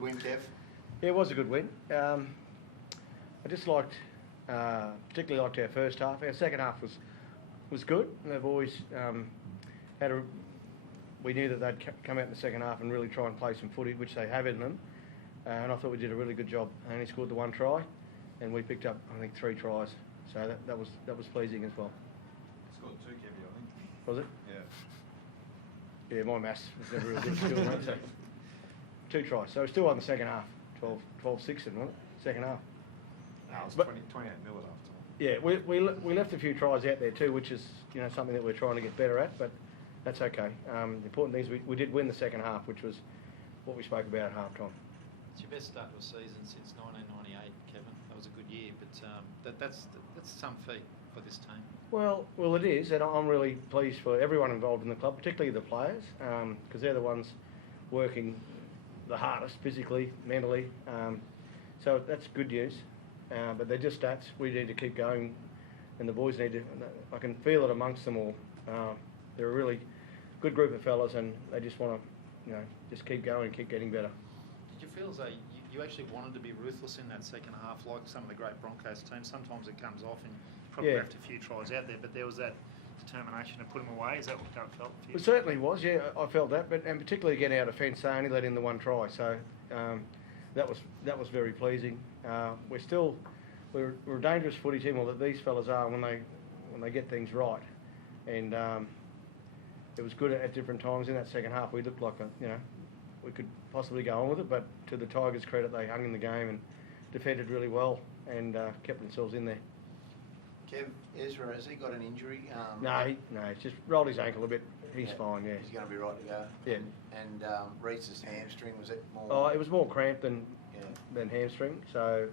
good win, Kev. Yeah, it was a good win. I just particularly liked our first half. Our second half was good. They've always we knew that they'd come out in the second half and really try and play some footy, which they have in them. And I thought we did a really good job. They only scored the one try, and we picked up, I think, 3 tries. So that was pleasing as well. Scored 2, Kevy, I think. Was it? Yeah. Yeah, my maths was never real good at school, mate. So 2 tries. So we're still on the second half. 12-6, wasn't it? Second half. No, it was 28 mil at half time. Yeah, we left a few tries out there too, which is something that we're trying to get better at, but that's okay. The important thing is we did win the second half, which was what we spoke about at half time. It's your best start to a season since 1998, Kevin. That was a good year, but that's some feat for this team. Well, it is, and I'm really pleased for everyone involved in the club, particularly the players, because they're the ones working the hardest physically, mentally. So that's good news. But they're just stats. We need to keep going, and the boys need to. I can feel it amongst them all. They're a really good group of fellas, and they just want to, just keep going, keep getting better. Did you feel as though you actually wanted to be ruthless in that second half, like some of the great Broncos teams? Sometimes it comes off, and you probably left a few tries out there, but there was that determination to put them away. Is that how it felt for you? It certainly was. Yeah, I felt that, and particularly getting out of defence, they only let in the 1 try, so that was very pleasing. We're a dangerous footy team, well, that these fellas are when they get things right, and it was good at different times in that second half. We looked like we could possibly go on with it, but to the Tigers' credit, they hung in the game and defended really well and kept themselves in there. Kev, Ezra, has he got an injury? No, he's just rolled his ankle a bit. He's fine, yeah. He's going to be right to go. Yeah. And Reece's hamstring, was it more? Oh, it was more cramped than hamstring. So,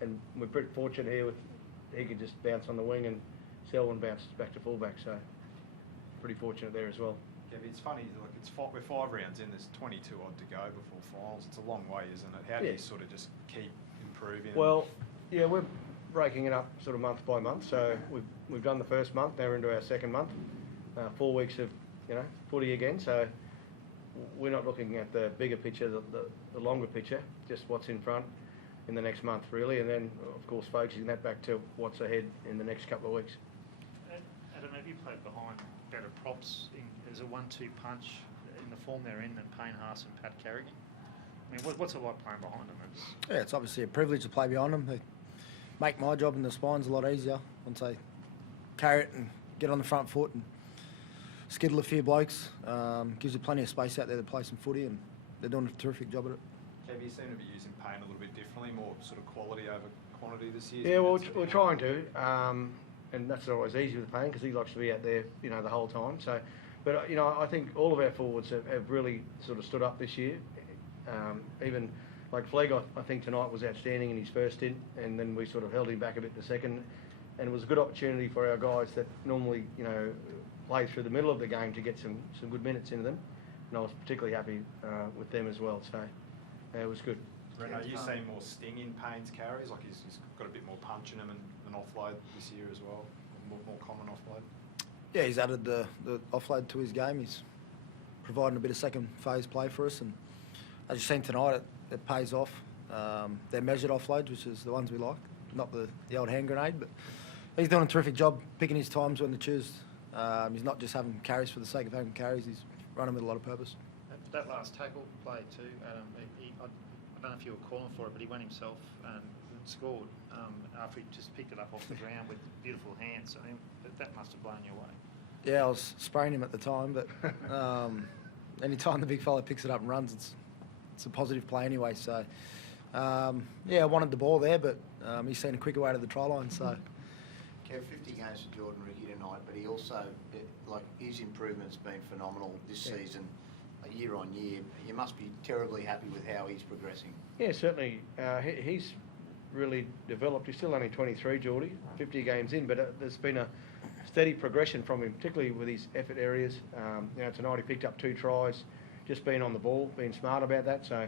and we're pretty fortunate here with he could just bounce on the wing and Selwyn bounced back to fullback. So, pretty fortunate there as well. Kevy, it's funny. Look, we're 5 rounds in. There's 22 odd to go before finals. It's a long way, isn't it? How do you sort of just keep improving? Well, yeah, we're breaking it up sort of month by month. So we've done the first month. Now we're into our second month. 4 weeks of footy again. So we're not looking at the bigger picture, the longer picture, just what's in front in the next month really, and then of course focusing that back to what's ahead in the next couple of weeks. Adam, have you played behind better props as a 1-2 punch in the form they're in than Payne Haas and Pat Carrigan? I mean, what's it like playing behind them? It's obviously a privilege to play behind them. They make my job in the spines a lot easier once they carry it and get on the front foot and skittle a few blokes. Gives you plenty of space out there to play some footy, and they're doing a terrific job at it. Kev, you seem to be using Payne a little bit differently, more sort of quality over quantity this year. Yeah, well, we're trying to, and that's not always easy with Payne because he likes to be out there, the whole time. So, but I think all of our forwards have really sort of stood up this year. Even like Flegg, I think tonight was outstanding in his first stint, and then we sort of held him back a bit in the second, and it was a good opportunity for our guys that normally play through the middle of the game to get some good minutes into them, and I was particularly happy with them as well. So it was good. Are you seeing more sting in Payne's carries? Like he's got a bit more punch in him and an offload this year as well, more common offload. Yeah, he's added the offload to his game. He's providing a bit of second phase play for us, and as you've seen tonight, it pays off. They're measured offloads, which is the ones we like, not the old hand grenade. But he's doing a terrific job picking his times when to choose. He's not just having carries for the sake of having carries. He's running with a lot of purpose. That last tackle play too, Adam. I don't know if you were calling for it, but he went himself and scored after he just picked it up off the ground with beautiful hands. I mean, that must have blown you away. Yeah, I was spraying him at the time, but any time the big fella picks it up and runs, it's a positive play anyway. So, I wanted the ball there, but he's seen a quicker way to the try line. So, Kev, 50 games for Jordan Ricky tonight, but he also, his improvement's been phenomenal this season. Year on year, you must be terribly happy with how he's progressing. Yeah, certainly. He's really developed. He's still only 23, Geordie, 50 games in, but there's been a steady progression from him, particularly with his effort areas. Tonight he picked up 2 tries, just being on the ball, being smart about that. So,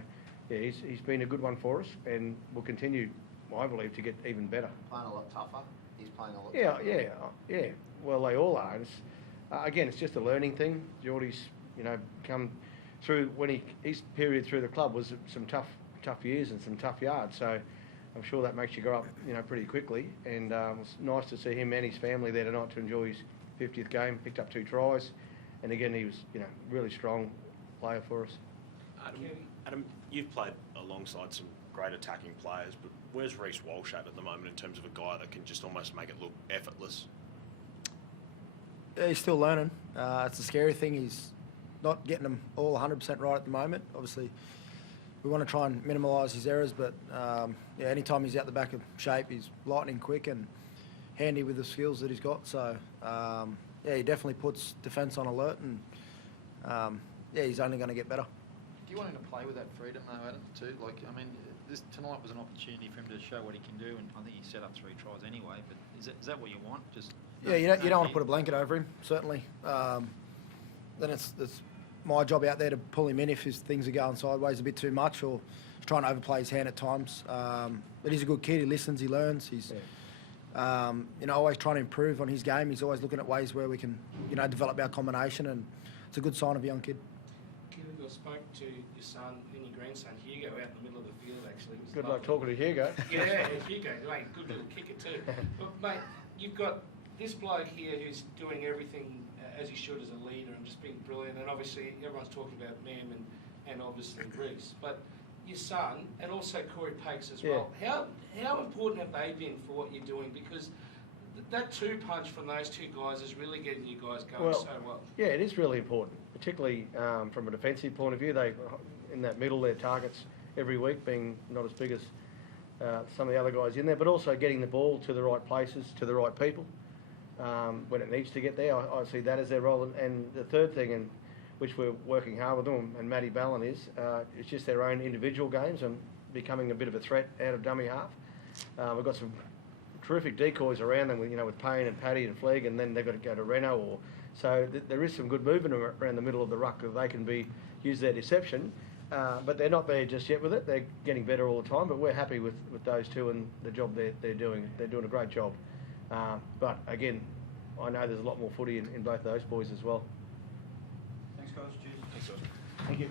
yeah, he's been a good one for us, and will continue, I believe, to get even better. Playing a lot tougher. He's playing a lot tougher. Yeah. Well, they all are. Again, it's just a learning thing. Geordie's, come through when his period through the club was some tough years and some tough yards. So I'm sure that makes you grow up, pretty quickly. And it was nice to see him and his family there tonight to enjoy his 50th game. Picked up 2 tries, and again he was, really strong player for us. Adam, you've played alongside some great attacking players, but where's Reece Walsh at the moment in terms of a guy that can just almost make it look effortless? Yeah, he's still learning. It's a scary thing. He's not getting them all 100% right at the moment. Obviously, we want to try and minimise his errors, but anytime he's out the back of shape, he's lightning quick and handy with the skills that he's got. So, he definitely puts defence on alert, and he's only going to get better. Do you want him to play with that freedom though, Adam, too? Tonight was an opportunity for him to show what he can do, and I think he set up 3 tries anyway, but is that what you want? You don't want to put a blanket over him, certainly. Then it's my job out there to pull him in if things are going sideways a bit too much, or trying to overplay his hand at times. But he's a good kid. He listens, he learns. He's always trying to improve on his game. He's always looking at ways where we can develop our combination, and it's a good sign of a young kid. I spoke to your son and your grandson Hugo out in the middle of the field. Actually, it was Good lovely. luck talking to Hugo. Yeah, Hugo, mate, good little kicker too. But mate, you've got this bloke here who's doing everything as he should as a leader and just being brilliant. And obviously, everyone's talking about Mam and obviously Reece, but your son and also Corey Pakes as well. How important have they been for what you're doing? Because that 2-punch from those 2 guys is really getting you guys going so well. Yeah, it is really important, particularly from a defensive point of view. They, in that middle, their targets every week being not as big as some of the other guys in there, but also getting the ball to the right places, to the right people when it needs to get there. I see that as their role. And the third thing, and which we're working hard with them, and Matty Ballon is, it's just their own individual games and becoming a bit of a threat out of dummy half. We've got some terrific decoys around them, with Payne and Paddy and Flegg, and then they've got to go to Reno. So there is some good movement around the middle of the ruck that they can use their deception, but they're not there just yet with it. They're getting better all the time, but we're happy with those 2 and the job they're doing. They're doing a great job. But again, I know there's a lot more footy in both of those boys as well. Thanks, guys. Cheers. Thank you.